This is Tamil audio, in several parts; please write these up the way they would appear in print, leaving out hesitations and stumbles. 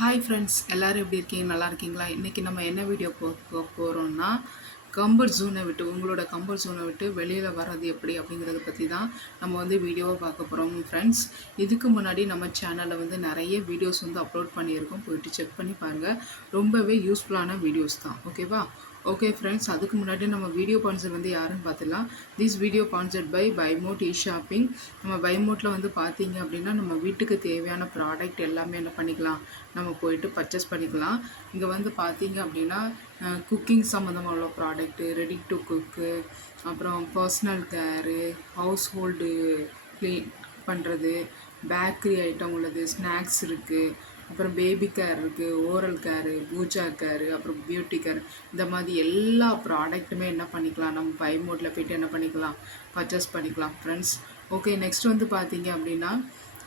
ஹாய் ஃப்ரெண்ட்ஸ், எல்லோரும் எப்படி இருக்கீங்க? நல்லா இருக்கீங்களா? இன்றைக்கி நம்ம என்ன வீடியோ போகிறோம்னா, கம்ஃபர்ட் ஜோனை விட்டு உங்களோட கம்ஃபர்ட் ஜோனை விட்டு வெளியில் வர்றது எப்படி அப்படிங்கிறத பற்றி தான் நம்ம வந்து வீடியோவை பார்க்க போகிறோம் ஃப்ரெண்ட்ஸ். இதுக்கு முன்னாடி நம்ம சேனலில் வந்து நிறைய வீடியோஸ் வந்து அப்லோட் பண்ணியிருக்கோம், போயிட்டு செக் பண்ணி பாருங்கள். ரொம்பவே யூஸ்ஃபுல்லான வீடியோஸ் தான், ஓகேவா? ஓகே ஃப்ரெண்ட்ஸ், அதுக்கு முன்னாடி நம்ம வீடியோ ஸ்பான்சர் வந்து யாருன்னு பார்த்துலாம். This video sponsored by Bymot shopping. நம்ம பைமோட்டில் வந்து பார்த்தீங்க அப்படின்னா நம்ம வீட்டுக்கு தேவையான ப்ராடக்ட் எல்லாமே என்ன பண்ணிக்கலாம், நம்ம போயிட்டு பர்ச்சேஸ் பண்ணிக்கலாம். இங்கே வந்து பார்த்தீங்க அப்படின்னா குக்கிங் சம்மந்தமாக உள்ள ப்ராடக்ட்டு, ரெடி டு குக்கு, அப்புறம் பர்சனல் கேரு, ஹவுஸ் ஹோல்டு க்ளீன் பண்ணுறது, பேக்கரி ஐட்டம் உள்ளது, ஸ்நாக்ஸ் இருக்குது, அப்புறம் பேபி கேர் இருக்குது, ஓரல் கேரு, பூஜா கேரு, அப்புறம் பியூட்டி கேர், இந்த மாதிரி எல்லா ப்ராடக்ட்டுமே என்ன பண்ணிக்கலாம், நம்ம பைமோட்டில் போய்ட்டு என்ன பண்ணிக்கலாம், பர்ச்சேஸ் பண்ணிக்கலாம் ஃப்ரெண்ட்ஸ். ஓகே, நெக்ஸ்ட் வந்து பார்த்தீங்க அப்படின்னா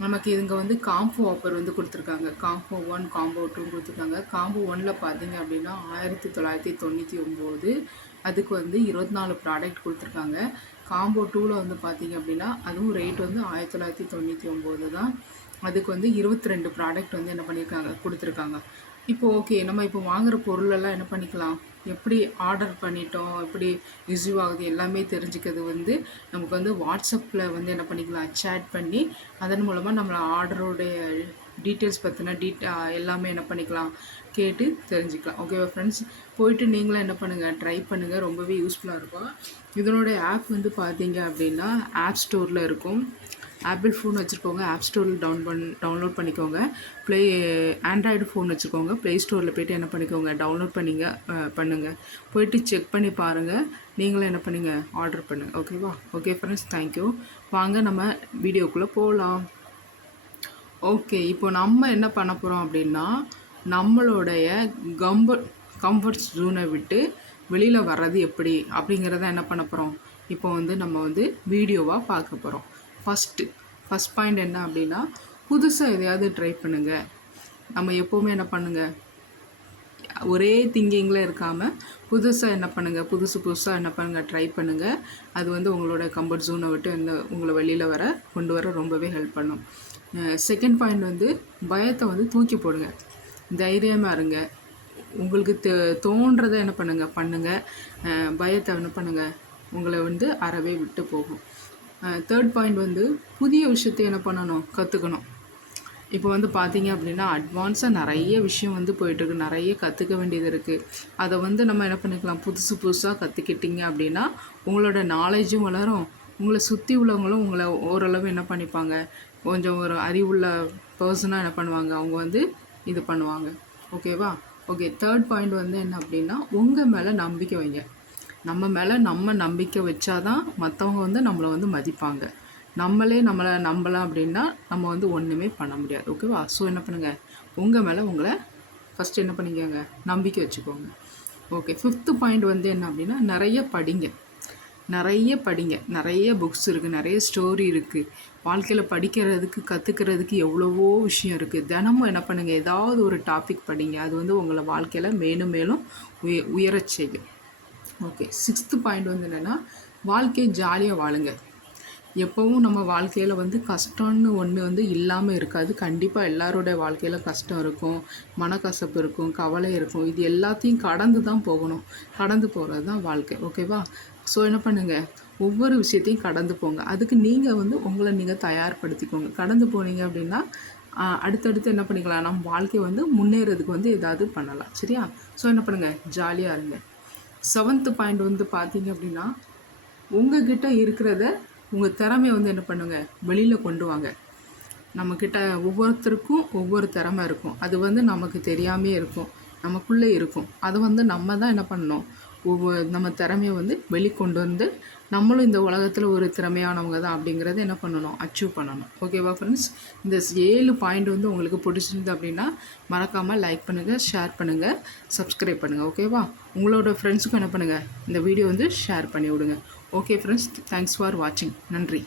நமக்கு இங்கே வந்து காம்போ ஆஃபர் வந்து கொடுத்துருக்காங்க. காம்போ 1 காம்போ 2 கொடுத்துருக்காங்க. காம்போ 1ல் பார்த்தீங்க அப்படின்னா 1999, அதுக்கு வந்து 24 ப்ராடக்ட் கொடுத்துருக்காங்க. காம்போ 2ல் வந்து பார்த்தீங்க அப்படின்னா அதுவும் ரேட் வந்து 1999 தான். அதுக்கு வந்து 22 ப்ராடக்ட் வந்து என்ன பண்ணியிருக்காங்க, கொடுத்துருக்காங்க. இப்போது ஓகே, நம்ம இப்போ வாங்குகிற பொருளெல்லாம் என்ன பண்ணிக்கலாம், எப்படி ஆர்டர் பண்ணிட்டோம், எப்படி ரிசீவ் ஆகுது எல்லாமே தெரிஞ்சுக்கிறது வந்து நமக்கு வந்து வாட்ஸ்அப்பில் வந்து என்ன பண்ணிக்கலாம், சேட் பண்ணி அதன் மூலமாக நம்மளை ஆர்டரோடைய டீட்டெயில்ஸ் பற்றின எல்லாமே என்ன பண்ணிக்கலாம், கேட்டு தெரிஞ்சுக்கலாம். ஓகேவா ஃப்ரெண்ட்ஸ்? போயிட்டு நீங்களும் என்ன பண்ணுங்கள், ட்ரை பண்ணுங்கள், ரொம்பவே யூஸ்ஃபுல்லாக இருக்கும். இதனுடைய ஆப் வந்து பார்த்தீங்க அப்படின்னா ஆப் ஸ்டோரில் இருக்கும். ஆப்பிள் ஃபோன் வச்சுருக்கோங்க, ஆப் ஸ்டோரில் டவுன்லோட் பண்ணிக்கோங்க. ஆண்ட்ராய்டு ஃபோன் வச்சுருக்கோங்க, ப்ளே ஸ்டோரில் போய்ட்டு என்ன பண்ணிக்கோங்க, டவுன்லோட் பண்ணுங்கள். போயிட்டு செக் பண்ணி பாருங்கள், நீங்களும் என்ன பண்ணுங்கள், ஆர்டர் பண்ணுங்கள். ஓகேவா? Okay friends, thank you. வாங்க நம்ம வீடியோக்குள்ளே போகலாம். ஓகே, இப்போ நம்ம என்ன பண்ண போகிறோம் அப்படின்னா, நம்மளுடைய கம்ஃபர்ட் ஜோனை விட்டு வெளியில் வர்றது எப்படி அப்படிங்கிறத என்ன பண்ண போகிறோம், இப்போ வந்து நம்ம வந்து வீடியோவாக பார்க்க போகிறோம். ஃபஸ்ட் பாயிண்ட் என்ன அப்படின்னா, புதுசாக எதையாவது ட்ரை பண்ணுங்கள். நம்ம எப்போவுமே என்ன பண்ணுங்கள், ஒரே திங்கிங்கில் இருக்காமல் புதுசாக என்ன பண்ணுங்கள், புதுசாக என்ன பண்ணுங்கள், ட்ரை பண்ணுங்கள். அது வந்து உங்களோட கம்ஃபர்ட் ஜோனை விட்டு உங்களை வெளியில் கொண்டு வர ரொம்பவே ஹெல்ப் பண்ணும். செகண்ட் பாயிண்ட் வந்து பயத்தை வந்து தூக்கி போடுங்க, தைரியமாக இருங்க. உங்களுக்கு தோன்றதை என்ன பண்ணுங்கள். பயத்தை என்ன பண்ணுங்கள், உங்களை வந்து அறவே விட்டு போகும். தேர்ட் பாயிண்ட் வந்து புதிய விஷயத்தை என்ன பண்ணணும், கற்றுக்கணும். இப்போ வந்து பார்த்தீங்க அப்படின்னா அட்வான்ஸாக நிறைய விஷயம் வந்து போயிட்டுருக்கு, நிறைய கற்றுக்க வேண்டியது இருக்குது. அதை வந்து நம்ம என்ன பண்ணிக்கலாம், புதுசாக கற்றுக்கிட்டிங்க அப்படின்னா உங்களோட நாலேஜும் வளரும், உங்களை சுற்றி உள்ளவங்களும் உங்களை ஓரளவு என்ன பண்ணிப்பாங்க, கொஞ்சம் ஒரு அறிவுள்ள பர்சனாக என்ன பண்ணுவாங்க, அவங்க வந்து இது பண்ணுவாங்க. ஓகேவா? ஓகே, தேர்ட் பாயிண்ட் வந்து என்ன அப்படின்னா, உங்கள் மேலே நம்பிக்கை வைங்க. நம்ம மேலே நம்ம நம்பிக்கை வச்சாதான் மற்றவங்க வந்து நம்மளை வந்து மதிப்பாங்க. நம்மளே நம்மளை நம்பலாம் அப்படின்னா நம்ம வந்து ஒன்றுமே பண்ண முடியாது. ஓகேவா? ஸோ என்ன பண்ணுங்கள், உங்கள் மேலே உங்களை ஃபஸ்ட்டு என்ன பண்ணிக்கோங்க, நம்பிக்கை வச்சுக்கோங்க. ஓகே, ஃபிஃப்த்து பாயிண்ட் வந்து என்ன அப்படின்னா, நிறைய படிங்க. நிறைய புக்ஸ் இருக்குது, நிறைய ஸ்டோரி இருக்குது. வாழ்க்கையில் படிக்கிறதுக்கு கற்றுக்கிறதுக்கு எவ்வளவோ விஷயம் இருக்குது. தினமும் என்ன பண்ணுங்கள், ஏதாவது ஒரு டாபிக் படிங்க. அது வந்து உங்களை வாழ்க்கையில் மேலும் மேலும் உயரச் செய்யும். ஓகே, சிக்ஸ்த்து பாயிண்ட் வந்து என்னென்னா, வாழ்க்கையை ஜாலியாக வாழுங்க. எப்போவும் நம்ம வாழ்க்கையில் வந்து கஷ்டம்னு ஒன்று வந்து இல்லாமல் இருக்காது. கண்டிப்பாக எல்லாரோடைய வாழ்க்கையில் கஷ்டம் இருக்கும், மனக்கசப்பு இருக்கும், கவலை இருக்கும். இது எல்லாத்தையும் கடந்து தான் போகணும். கடந்து போகிறது தான் வாழ்க்கை. ஓகேவா? ஸோ என்ன பண்ணுங்கள், ஒவ்வொரு விஷயத்தையும் கடந்து போங்க. அதுக்கு நீங்கள் வந்து உங்களை நீங்கள் தயார்படுத்திக்கோங்க. கடந்து போனீங்க அப்படின்னா அடுத்தடுத்து என்ன பண்ணிக்கலாம், நம்ம வாழ்க்கையை வந்து முன்னேறதுக்கு வந்து ஏதாவது பண்ணலாம். சரியா? ஸோ என்ன பண்ணுங்கள், ஜாலியாக இருங்க. செவன்த்து பாயிண்ட் வந்து பார்த்தீங்க அப்படின்னா, உங்கள்கிட்ட இருக்கிறத உங்கள் திறமையை வந்து என்ன பண்ணுங்கள், வெளியில் கொண்டு வாங்க. நம்மக்கிட்ட ஒவ்வொருத்தருக்கும் ஒவ்வொரு திறமை இருக்கும். அது வந்து நமக்கு தெரியாமே இருக்கும், நமக்குள்ளே இருக்கும். அதை வந்து நம்ம தான் என்ன பண்ணணும், நம்ம திறமையை வந்து வெளிக்கொண்டு வந்து நம்மளும் இந்த உலகத்தில் ஒரு திறமையானவங்க தான் அப்படிங்கிறத என்ன பண்ணணும், அச்சீவ் பண்ணணும். ஓகேவா ஃப்ரெண்ட்ஸ்? இந்த 7 பாயிண்ட் வந்து உங்களுக்கு பிடிச்சிருந்து அப்படின்னா மறக்காமல் லைக் பண்ணுங்கள், ஷேர் பண்ணுங்கள், சப்ஸ்கிரைப் பண்ணுங்கள். ஓகேவா? உங்களோட ஃப்ரெண்ட்ஸுக்கும் என்ன பண்ணுங்கள், இந்த வீடியோ வந்து ஷேர் பண்ணி விடுங்க. ஓகே ஃப்ரெண்ட்ஸ், தேங்க்ஸ் ஃபார் வாட்சிங். நன்றி.